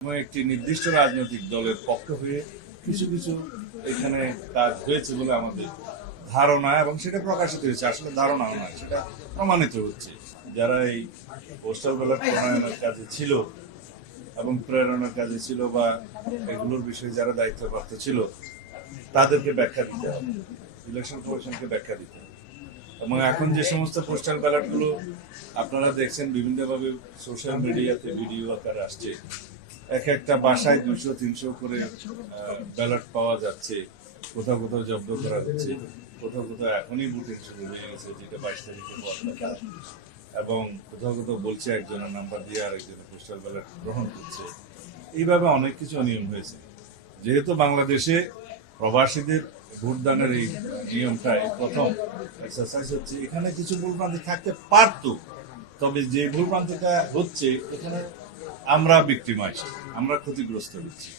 একটি নির্দিষ্ট রাজনৈতিক দলের পক্ষ হয়ে কিছু কিছু এখানে কাজ হয়েছে বলে আমাদের ধারণা এবং সেটা প্রকাশিত হয়েছে। আসলে ধারণা নয়, সেটা প্রমাণিত হচ্ছে। যারা এই পোস্টার ব্যালট প্রণয়নের কাজে ছিল এবং প্রেরণার কাজে ছিল বা এগুলোর বিষয়ে যারা দায়িত্বপ্রাপ্ত ছিল, তাদেরকে ব্যাখ্যা দিতে হবে। ইলেকশন কমিশনকে ব্যাখ্যা দিতে এবং এখন যে সমস্ত পোস্টাল ব্যালটগুলো আপনারা দেখছেন, বিভিন্নভাবে সোশ্যাল মিডিয়াতে ভিডিও আকারে আসছে এক একটা বাসায় দুশো, তিনশো করে ব্যালট পাওয়া যাচ্ছে, কোথাও কোথাও জব্দ করা হচ্ছে, কোথাও কোথাও এখনই ভোটিং শুরু হয়ে গেছে, যেটা বাইশ তারিখে এবং কোথাও কোথাও বলছে একজনের নাম্বার দিয়ে আরেকজনের পোস্টাল ব্যালট গ্রহণ করছে। এইভাবে অনেক কিছু অনিয়ম হয়েছে। যেহেতু বাংলাদেশে প্রবাসীদের ভোটদানের এই নিয়মটা প্রথম এক্সারসাইজ হচ্ছে, এখানে কিছু ভুলভ্রান্তি থাকতে পারতো। তবে যে ভুলভ্রান্তিটা হচ্ছে, এখানে আমরা বিক্রিমাইজ আমরা ক্ষতিগ্রস্ত হচ্ছি।